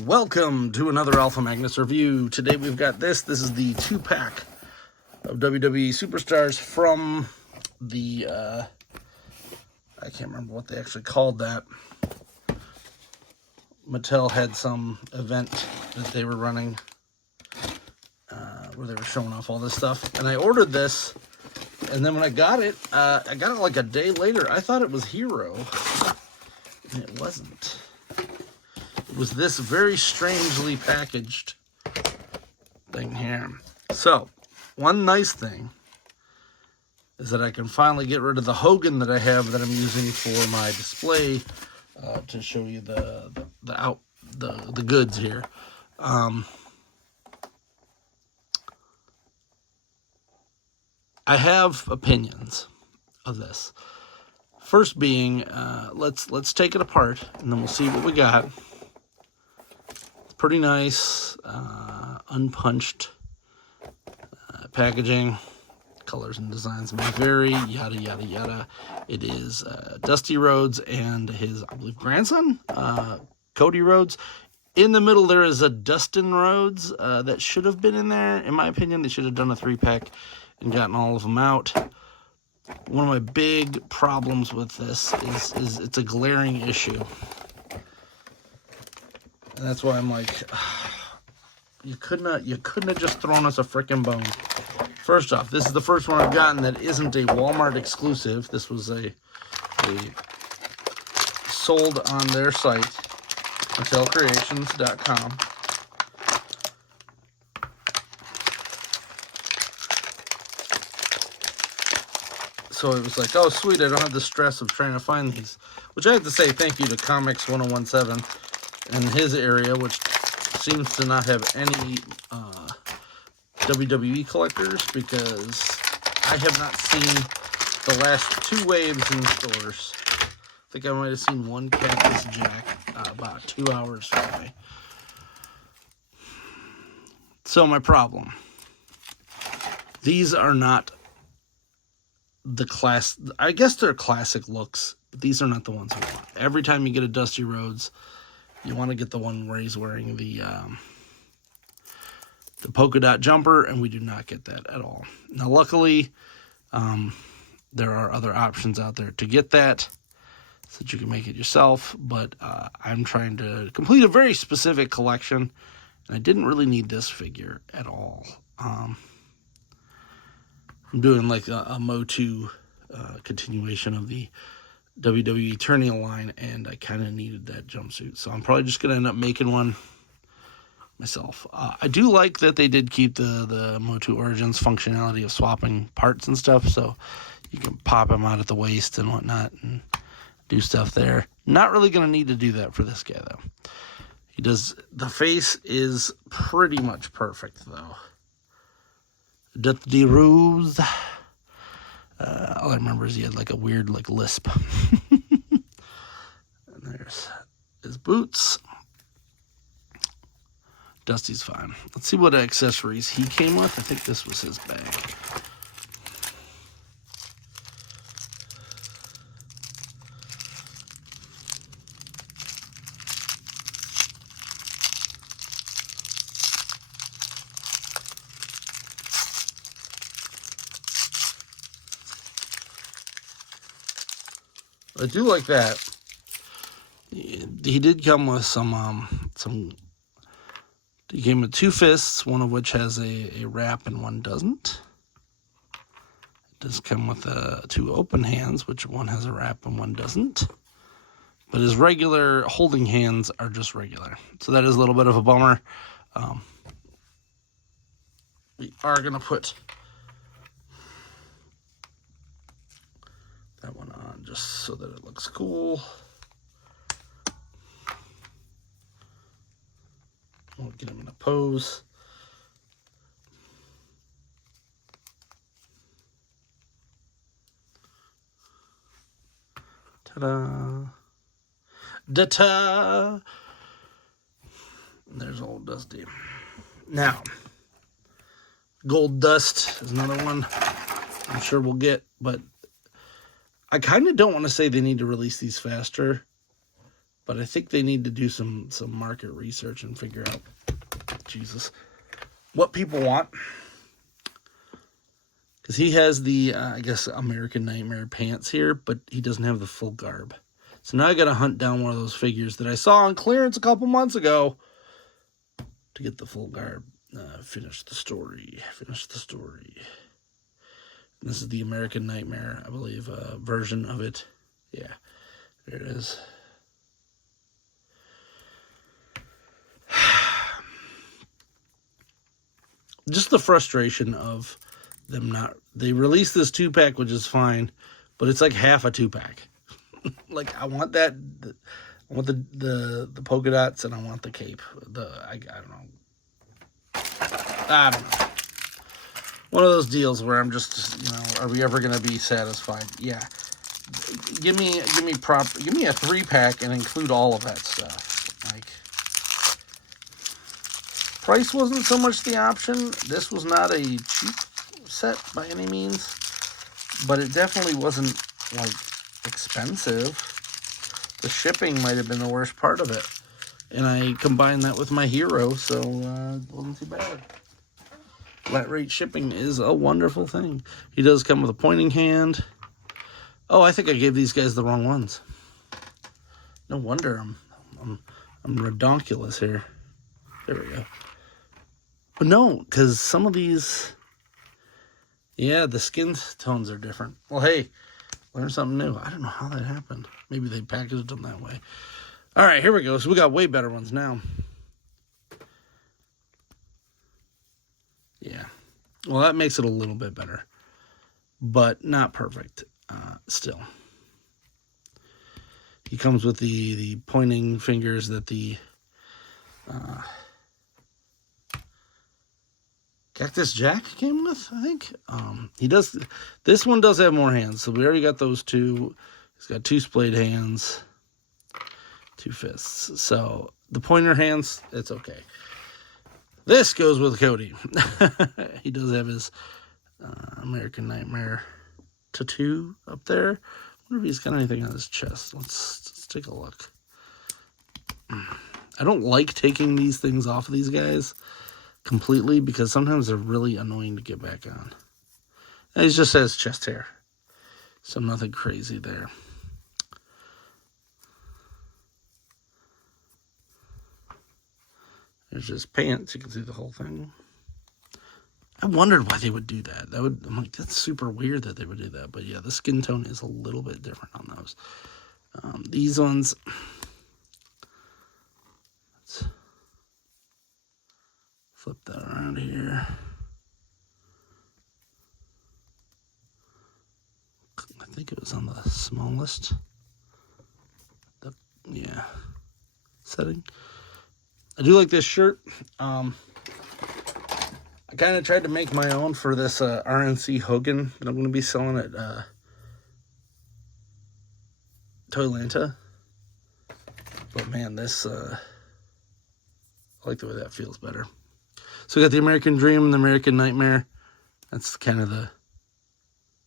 Welcome to another Alpha Magnus review. Today we've got this. This is the 2-pack of WWE Superstars from the, I can't remember what they actually called that. Mattel had some event that they were running where they were showing off all this stuff. And I ordered this, and then when I got it like a day later. I thought it was Hero, and it wasn't. It was this very strangely packaged thing here. So, one nice thing is that I can finally get rid of the Hogan that I have that I'm using for my display to show you the goods here. I have opinions of this. First being, let's take it apart and then we'll see what we got. Pretty nice, unpunched packaging. Colors and designs may vary, yada, yada, yada. It is Dusty Rhodes and his, I believe, grandson, Cody Rhodes. In the middle, there is a Dustin Rhodes that should have been in there. In my opinion, they should have done a 3-pack and gotten all of them out. One of my big problems with this is it's a glaring issue. And that's why I'm like, you couldn't have just thrown us a frickin' bone. First off, this is the first one I've gotten that isn't a Walmart exclusive. This was a sold on their site, MattelCreations.com. So it was like, oh sweet, I don't have the stress of trying to find these. Which I have to say thank you to Comics 1017 in his area, which seems to not have any WWE collectors, because I have not seen the last 2 waves in stores. I think I might have seen one Cactus Jack about 2 hours away. So my problem. These are not the class. I guess they're classic looks, but these are not the ones I want. Every time you get a Dusty Rhodes, you want to get the one where he's wearing the polka dot jumper, and we do not get that at all. Now, luckily, there are other options out there to get that, so that you can make it yourself, but I'm trying to complete a very specific collection, and I didn't really need this figure at all. I'm doing like a Mo2 continuation of the WWE Eternia line, and I kind of needed that jumpsuit, so I'm probably just going to end up making one myself. I do like that they did keep the Mo2 Origins functionality of swapping parts and stuff, so you can pop them out at the waist and whatnot and do stuff there. Not really going to need to do that for this guy, though. The face is pretty much perfect, though. Dusty Rhodes. All I remember is he had like a weird lisp. And there's his boots. Dusty's fine. Let's see what accessories he came with. I think this was his bag. I do like that. He did come with some. He came with 2 fists, one of which has a wrap and one doesn't. It does come with 2 open hands, which one has a wrap and one doesn't. But his regular holding hands are just regular. So that is a little bit of a bummer. We are going to put that one on just so that it looks cool. We'll get him in a pose. Ta-da! Da-ta! There's old Dusty. Now, Gold Dust is another one I'm sure we'll get, but I kind of don't want to say they need to release these faster. But I think they need to do some market research and figure out, what people want. Because he has the, I guess, American Nightmare pants here, but he doesn't have the full garb. So now I got to hunt down one of those figures that I saw on clearance a couple months ago to get the full garb. Finish the story. This is the American Nightmare, I believe, version of it. Yeah, there it is. Just the frustration of them not... They released this 2-pack, which is fine, but it's like half a 2-pack. Like, I want that... I want the polka dots, and I want the cape. I don't know. One of those deals where I'm just, are we ever going to be satisfied? Yeah. Give me a 3-pack and include all of that stuff. Like, price wasn't so much the option. This was not a cheap set by any means, but it definitely wasn't, like, expensive. The shipping might have been the worst part of it. And I combined that with my hero, so it wasn't too bad. Flat rate shipping is a wonderful thing. He does come with a pointing hand. Oh, I think I gave these guys the wrong ones. No wonder I'm redonkulous here. There we go. But no, because some of these, yeah, the skin tones are different. Well, hey, learn something new. I don't know how that happened. Maybe they packaged them that way. All right, here we go. So we got way better ones now. Yeah. Well, that makes it a little bit better, but not perfect still. He comes with the pointing fingers that the Cactus Jack came with, I think. He does. This one does have more hands, so we already got those two. He's got 2 splayed hands, 2 fists. So the pointer hands, it's okay. This goes with Cody. He does have his American Nightmare tattoo up there. I wonder if he's got anything on his chest. Let's take a look. I don't like taking these things off of these guys completely because sometimes they're really annoying to get back on. And he just has chest hair, so nothing crazy there. There's his pants. You can see the whole thing. I wondered why they would do that. I'm like, that's super weird that they would do that. But yeah, the skin tone is a little bit different on those. These ones, let's flip that around here. I think it was on the smallest. Yeah, setting. I do like this shirt. I kind of tried to make my own for this RNC Hogan that I'm going to be selling at Toylanta. But man, this, I like the way that feels better. So we got the American Dream and the American Nightmare. That's kind of the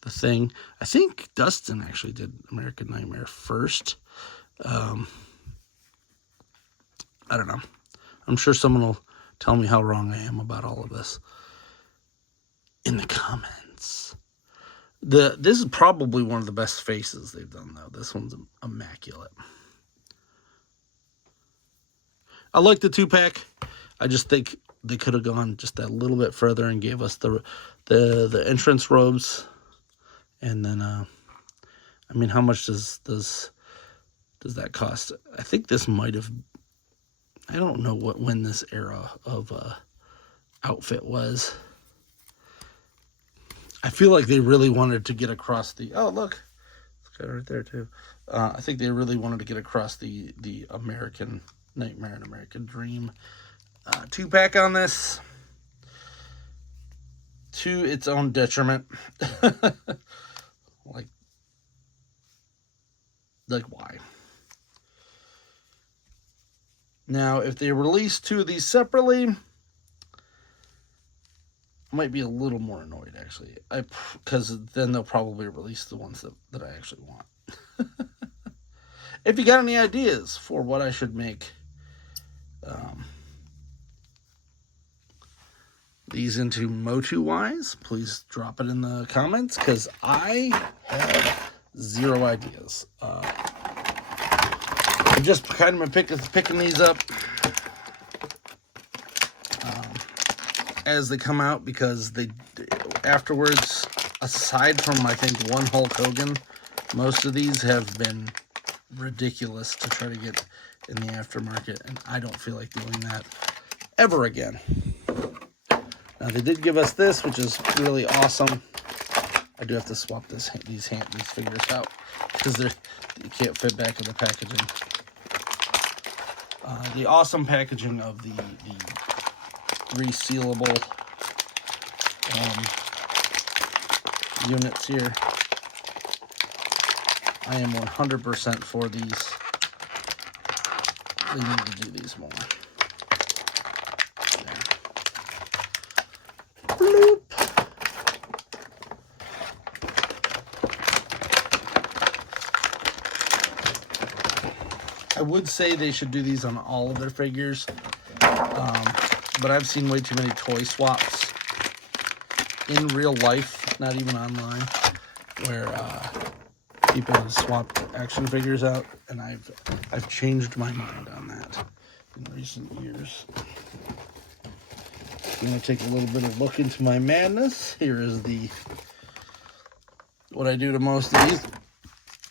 thing. I think Dustin actually did American Nightmare first. I don't know. I'm sure someone will tell me how wrong I am about all of this in the comments. This is probably one of the best faces they've done, though. This one's immaculate. I like the 2-pack. I just think they could have gone just that little bit further and gave us the entrance robes. And then, I mean, how much does that cost? I think this might have... I don't know when this era of outfit was. I feel like they really wanted to get across the... Oh, look. It's got it right there, too. I think they really wanted to get across the American Nightmare and American Dream 2-pack on this. To its own detriment. Like why? Now, if they release 2 of these separately, I might be a little more annoyed, actually. Because then they'll probably release the ones that I actually want. If you got any ideas for what I should make these into Motu-wise, please drop it in the comments, because I have zero ideas. I'm just kind of picking these up as they come out, because they afterwards, aside from I think one Hulk Hogan, most of these have been ridiculous to try to get in the aftermarket, and I don't feel like doing that ever again. Now they did give us this, which is really awesome. I do have to swap these figures out because you can't fit back in the packaging. The awesome packaging of the resealable units here. I am 100% for these. They need to do these more. There. Bloop. I would say they should do these on all of their figures, but I've seen way too many toy swaps in real life, not even online, where people have swapped action figures out, and I've changed my mind on that in recent years. I'm going to take a little bit of a look into my madness. Here is what I do to most of these.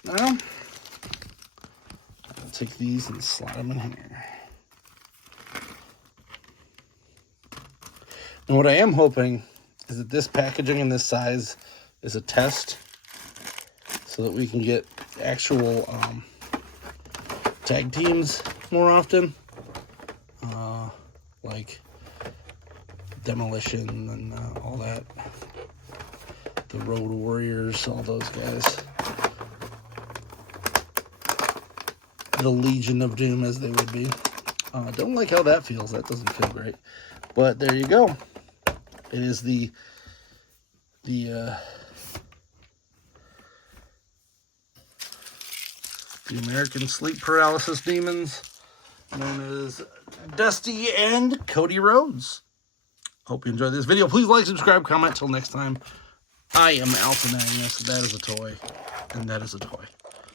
Now, I'll take these and slide them in here. And what I am hoping is that this packaging and this size is a test, so that we can get actual tag teams more often, like Demolition and all that, the Road Warriors, all those guys, the Legion of Doom, as they would be. Don't like how that feels. That doesn't feel great, but there you go. It is the American Sleep Paralysis Demons, known as Dusty and Cody Rhodes. Hope you enjoyed this video. Please like, subscribe, comment. Till next time, I am Alton Agnes. That is a toy, and that is a toy.